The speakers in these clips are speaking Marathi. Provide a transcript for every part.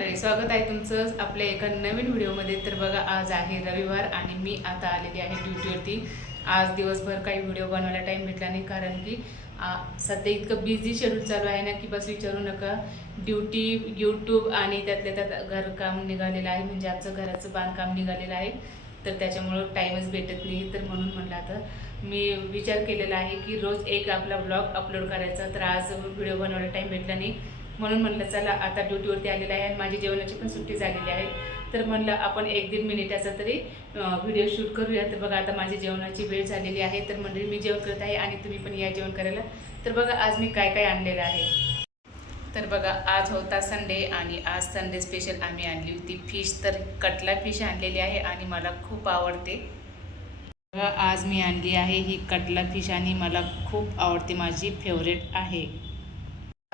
मंडळी, स्वागत आहे तुमचं आपल्या एका नवीन व्हिडिओमध्ये. तर बघा, आज आहे रविवार आणि मी आता आलेली आहे ड्युटीवरती. आज दिवसभर काही व्हिडिओ बनवायला टाईम भेटला नाही, कारण की सध्या इतकं बिझी शेड्यूल चालू आहे ना की बस विचारू नका. ड्युटी, यूट्यूब आणि त्यातल्या त्यात घरकाम निघालेलं आहे, म्हणजे आमचं घराचं बांधकाम निघालेलं आहे. तर त्याच्यामुळं टाईमच भेटत नाही. तर म्हणून म्हटलं आता मी विचार केलेला आहे की रोज एक आपला ब्लॉग अपलोड करायचा. तर आज व्हिडिओ बनवायला टाईम भेटला नाही, म्हणून म्हणलं चला आता ड्युटीवरती आलेलं आहे आणि माझी जेवणाची पण सुट्टी झालेली आहे. तर म्हणलं आपण 1-1.5 मिनिटाचा तरी व्हिडिओ शूट करूया. तर बघा, आता माझी जेवणाची वेळ झालेली आहे. तर मंडळी, मी जेवण करत आहे आणि तुम्ही पण या जेवण करायला. तर बघा, आज मी काय काय आणलेलं आहे. तर बघा, आज होता संडे आणि आज संडे स्पेशल आम्ही आणली होती फिश. तर कटला फिश आणलेली आहे आणि मला खूप आवडते. बघा, आज मी आणली आहे ही कटला फिश आणि मला खूप आवडते, माझी फेवरेट आहे.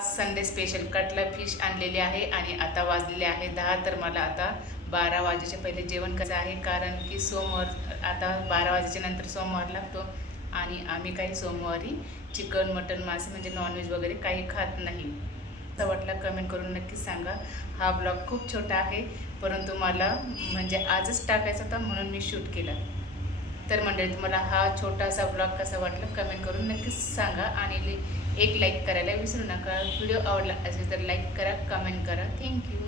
संडे स्पेशल कटला फिश आणलेली आहे आणि आता वाजलेले आहे 10. तर मला आता 12 वाजेच्या पहिले जेवण करायचं आहे, कारण की सोमवार आता 12 वाजेच्या नंतर सोमवार लागतो आणि आम्ही काही सोमवारी चिकन, मटन, मासे म्हणजे नॉनव्हेज वगैरे काही खात नाही. असं वाटलं कमेंट करून नक्कीच सांगा. हा ब्लॉग खूप छोटा आहे, परंतु मला म्हणजे आजच टाकायचा होता म्हणून मी शूट केला. तर मंडळी, तुम्हाला हा छोटासा ब्लॉग कसा वाटला कमेंट करून नक्कीच सांगा आणि एक लाईक करायला विसरू नका. व्हिडिओ आवडला असेल तर लाईक करा, कमेंट करा. थँक्यू.